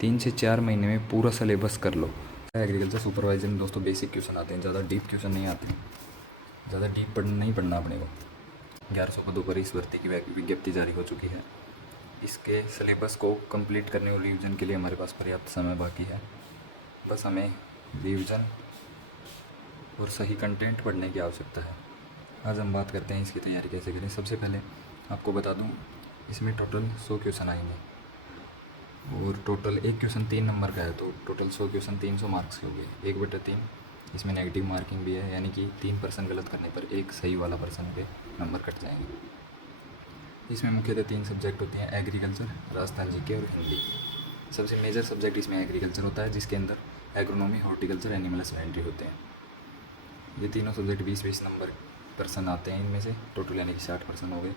3 से 4 महीने में पूरा सिलेबस कर लो। एग्रीकल्चर सुपरवाइजर में दोस्तों बेसिक क्वेश्चन आते हैं, ज़्यादा डीप क्वेश्चन नहीं आते हैं, ज़्यादा डीप नहीं पढ़ना अपने को। 1100 पदों पर इस भर्ती की विज्ञप्ति जारी हो चुकी है। इसके सिलेबस को कंप्लीट करने और रिवीजन के लिए हमारे पास पर्याप्त समय बाकी है। बस हमें रिवीजन और सही कंटेंट पढ़ने की आवश्यकता है। आज हम बात करते हैं इसकी तैयारी कैसे करें। सबसे पहले आपको बता दूं, इसमें टोटल 100 क्वेश्चन आएंगे और टोटल एक क्वेश्चन 3 नंबर का है, तो टोटल 100 क्वेश्चन 300 मार्क्स के हो गए। 1/3 इसमें नेगेटिव मार्किंग भी है, यानी कि 3% गलत करने पर एक सही वाला पर्सन के नंबर कट जाएंगे। इसमें मुख्यतः 3 सब्जेक्ट होते हैं, एग्रीकल्चर, राजस्थान जीके और हिंदी। सबसे मेजर सब्जेक्ट इसमें एग्रीकल्चर होता है, जिसके अंदर एग्रोनॉमी, हॉर्टिकल्चर, एनिमल हस्बेंड्री होते हैं। ये तीनों सब्जेक्ट 20-20 नंबर पर्सन आते हैं इनमें से, टोटल यानी कि 60% हो गए।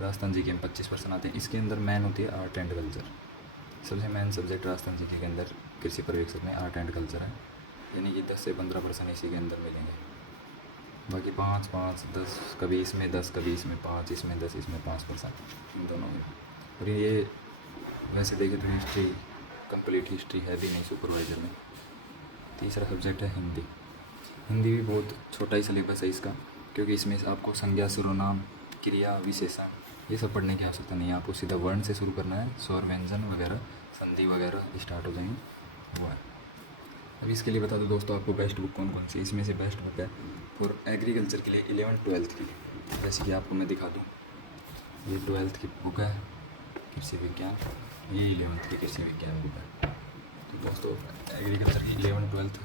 राजस्थान जीके में 25% आते हैं। इसके अंदर मैन होती है आर्ट एंड कल्चर। सबसे मेन सब्जेक्ट राजस्थान जीके के अंदर कृषि पर्यवेक्षक में आर्ट एंड कल्चर है, यानी कि 10 से 15% इसी के अंदर मिलेंगे। बाकी 5-5, 10, कभी इसमें 10, कभी इसमें 5, इसमें 10, इसमें 5% इन दोनों में। और ये वैसे देखें तो हिस्ट्री, कंप्लीट हिस्ट्री है भी नहीं सुपरवाइजर में। तीसरा सब्जेक्ट है हिंदी। हिंदी भी बहुत छोटा ही सिलेबस है इसका, क्योंकि इसमें आपको संज्ञा, सर्वनाम, क्रिया, विशेषण ये सब पढ़ने की आवश्यकता नहीं है। आपको सीधा वर्ण से शुरू करना है, स्वर, व्यंजन वगैरह, संधि वगैरह स्टार्ट हो जाएंगे, वो है। अब इसके लिए बता दो दोस्तों, आपको बेस्ट बुक कौन कौन सी। इसमें से बेस्ट बुक है फॉर एग्रीकल्चर के लिए 11th-12th की। जैसे कि आपको मैं दिखा दूँ, ये 12th की बुक है कृषि विज्ञान, ये 11th की कृषि विज्ञान बुक है। तो दोस्तों एग्रीकल्चर की 11th-12th,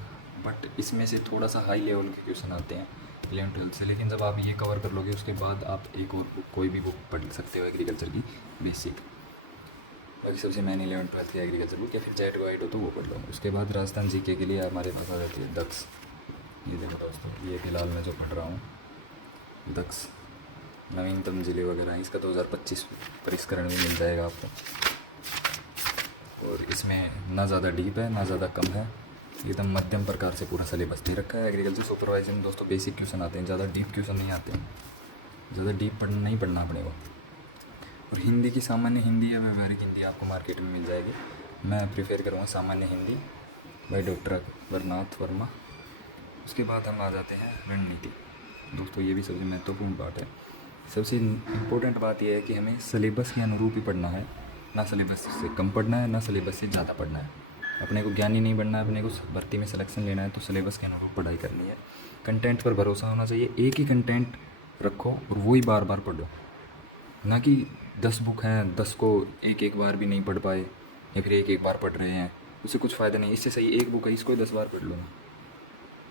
बट इसमें से थोड़ा सा हाई लेवल के क्वेश्चन आते हैं 11th-12th से। लेकिन जब आप ये कवर कर लोगे, उसके बाद आप एक और बुक, कोई भी बुक पढ़ सकते हो एग्रीकल्चर की बेसिक। बाकी सबसे मैंने 11th-12th की एग्रीकल्चर बुक, या फिर चैट गाइड हो तो वो पढ़ लो। उसके बाद राजस्थान जीके के लिए हमारे पास आ जाती है दक्ष। ये देखो दोस्तों, ये फिलहाल मैं जो पढ़ रहा हूँ दक्ष, नवीनतम जिले वगैरह, इसका 2025 परिष्करण भी मिल जाएगा आपको। और इसमें ना ज़्यादा डीप है ना ज़्यादा कम है, एकदम मध्यम प्रकार से पूरा सिलेबस दे रखा है। एग्रीकल्चर सुपरवाइजर में दोस्तों बेसिक क्वेश्चन आते हैं, ज़्यादा डीप क्वेश्चन नहीं आते हैं, ज़्यादा डीप नहीं पढ़ना अपने को। और हिंदी की सामान्य हिंदी या व्यवहारिक हिंदी आपको मार्केट में मिल जाएगी। मैं प्रेफर करूँगा सामान्य हिंदी बाय डॉक्टर अकबरनाथ वर्मा। उसके बाद हम आ जाते हैं रणनीति। दोस्तों ये भी सबसे महत्वपूर्ण बात है। सबसे इम्पोर्टेंट बात यह है कि हमें सिलेबस के अनुरूप ही पढ़ना है, ना सिलेबस से कम पढ़ना है, ना सिलेबस से ज़्यादा पढ़ना है। अपने को ज्ञानी नहीं बनना है, अपने को भर्ती में सिलेक्शन लेना है तो सिलेबस के अनुरूप पढ़ाई करनी है। कंटेंट पर भरोसा होना चाहिए, एक ही कंटेंट रखो और वो ही बार बार पढ़ो, ना कि 10 बुक हैं, 10 को एक बार भी नहीं पढ़ पाए या फिर एक बार पढ़ रहे हैं, उससे कुछ फ़ायदा नहीं। इससे सही एक बुक है, इसको 10 बार पढ़ लो।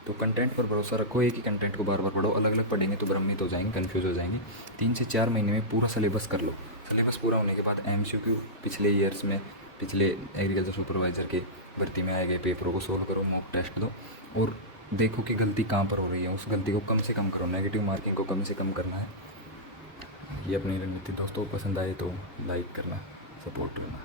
तो कंटेंट पर भरोसा रखो, एक ही कंटेंट को बार बार पढ़ो। अलग अलग पढ़ेंगे तो भ्रमित हो जाएंगे, कन्फ्यूज़ हो जाएंगे। 3 से 4 महीने में पूरा सिलेबस कर लो। सिलेबस पूरा होने के बाद MCQ पिछले ईयर्स में, पिछले एग्रीकल्चर सुपरवाइज़र के भर्ती में आए गए पेपरों को सोल्व करो, मॉक टेस्ट दो और देखो कि गलती कहाँ पर हो रही है, उस गलती को कम से कम करो। नेगेटिव मार्किंग को कम से कम करना है। ये अपनी रणनीति दोस्तों, पसंद आए तो लाइक करना, सपोर्ट करना।